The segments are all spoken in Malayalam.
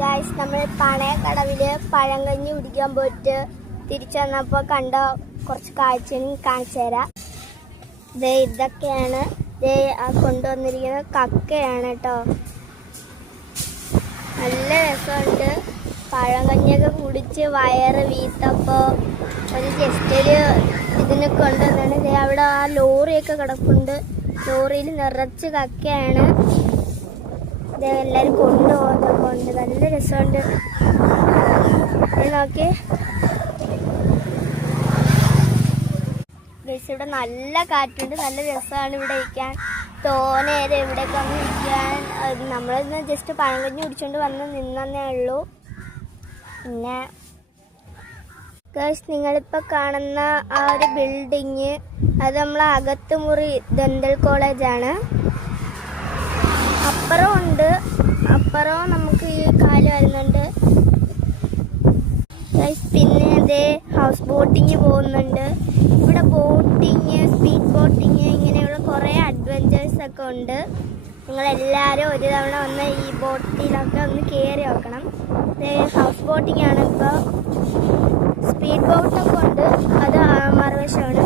ഗായ്സ്, നമ്മൾ പണയക്കടവിൽ പഴങ്കഞ്ഞി കുടിക്കാൻ പോയിട്ട് തിരിച്ചു വന്നപ്പോൾ കണ്ട കുറച്ച് കാഴ്ചയും കാണിച്ചു തരാം. ഇതൊക്കെയാണ് കൊണ്ടുവന്നിരിക്കുന്നത്. കക്കയാണ് കേട്ടോ. നല്ല രസമുണ്ട്. പഴങ്കഞ്ഞിയൊക്കെ കുടിച്ച് വയറ് വീത്തപ്പോൾ ഒരു ജസ്റ്റില് ഇതിനെ കൊണ്ടുവന്നാണ്. അവിടെ ആ ലോറിയൊക്കെ കിടപ്പുണ്ട്. ലോറിയിൽ നിറച്ച് കക്കയാണ്. എല്ലാവരും കൊണ്ടുപോകുന്നൊക്കെ നല്ല രസമുണ്ട്. നോക്കി ഇവിടെ നല്ല കാറ്റുണ്ട്. നല്ല രസമാണ് ഇവിടെ ഇരിക്കാൻ. തോന്നേരെ ഇവിടെയൊക്കെ വന്ന് ഇരിക്കാൻ. നമ്മളിന്ന് ജസ്റ്റ് പഴങ്കഞ്ഞി കുടിച്ചോണ്ട് വന്ന് നിന്നേ ഉള്ളൂ. പിന്നെ നിങ്ങളിപ്പോൾ കാണുന്ന ആ ഒരു ബിൽഡിങ് അത് നമ്മളെ അകത്തുമുറി ദന്തൽ കോളേജാണ്. അപ്പുറവും നമുക്ക് ഈ കാല് വരുന്നുണ്ട്. പിന്നെ അതേ ഹൗസ് ബോട്ടിങ് പോകുന്നുണ്ട്. ഇവിടെ ബോട്ടിങ്, സ്പീഡ് ബോട്ടിങ്, ഇങ്ങനെയുള്ള കുറേ അഡ്വഞ്ചേഴ്സ് ഒക്കെ ഉണ്ട്. നിങ്ങളെല്ലാവരും ഒരു തവണ വന്ന് ഈ ബോട്ടിലൊക്കെ ഒന്ന് കയറി നോക്കണം. ഹൗസ് ബോട്ടിങ് ആണ്. ഇപ്പോൾ സ്പീഡ് ബോട്ടൊക്കെ ഉണ്ട്. അത് മറുവശമാണ്.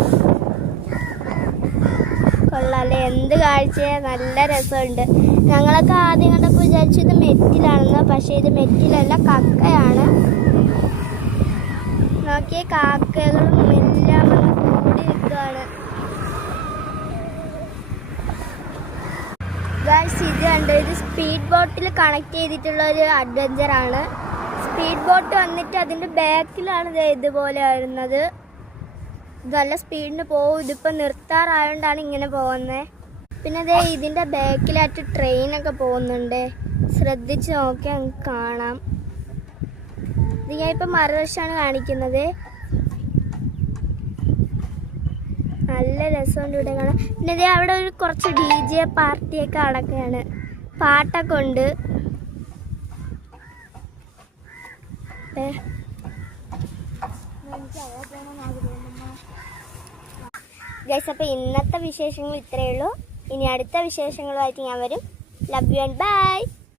കൊള്ളാല്ലേ, എന്ത് കാഴ്ചയാണ്. നല്ല രസമുണ്ട്. ഞങ്ങളൊക്കെ ആദ്യം കണ്ടപ്പോൾ വിചാരിച്ചു ഇത് മെറ്റിലാണെന്ന്. പക്ഷേ ഇത് മെറ്റിലല്ല, കക്കയാണ്. നോക്കിയ കാക്കകളും എല്ലാം വന്ന് കൂടി നിൽക്കുകയാണ്. ഇത് കണ്ടോ, ഇത് സ്പീഡ് ബോട്ടിൽ കണക്ട് ചെയ്തിട്ടുള്ള ഒരു അഡ്വഞ്ചറാണ്. സ്പീഡ് ബോട്ട് വന്നിട്ട് അതിൻ്റെ ബാക്കിലാണ് ഇതുപോലെ വരുന്നത്. നല്ല സ്പീഡിന് പോകും. ഇതിപ്പോൾ നിർത്താറായോണ്ടാണ് ഇങ്ങനെ പോകുന്നത്. പിന്നെ ഇതിൻ്റെ ബാക്കിലായിട്ട് ട്രെയിനൊക്കെ പോകുന്നുണ്ട്. ശ്രദ്ധിച്ച് നോക്കിയാൽ നമുക്ക് കാണാം. ഇത് ഞാൻ ഇപ്പം മറുവശമാണ് കാണിക്കുന്നത്. നല്ല രസമുണ്ട് ഇവിടെ കാണാൻ. പിന്നെ അവിടെ ഒരു കുറച്ച് DJ പാർട്ടിയൊക്കെ നടക്കുകയാണ്. പാട്ടൊക്കെ ഉണ്ട്. ഗൈസ്, അപ്പോൾ ഇന്നത്തെ വിശേഷങ്ങൾ ഇത്രയേ ഉള്ളൂ. ഇനി അടുത്ത വിശേഷങ്ങളുമായിട്ട് ഞാൻ വരും. Love you and by.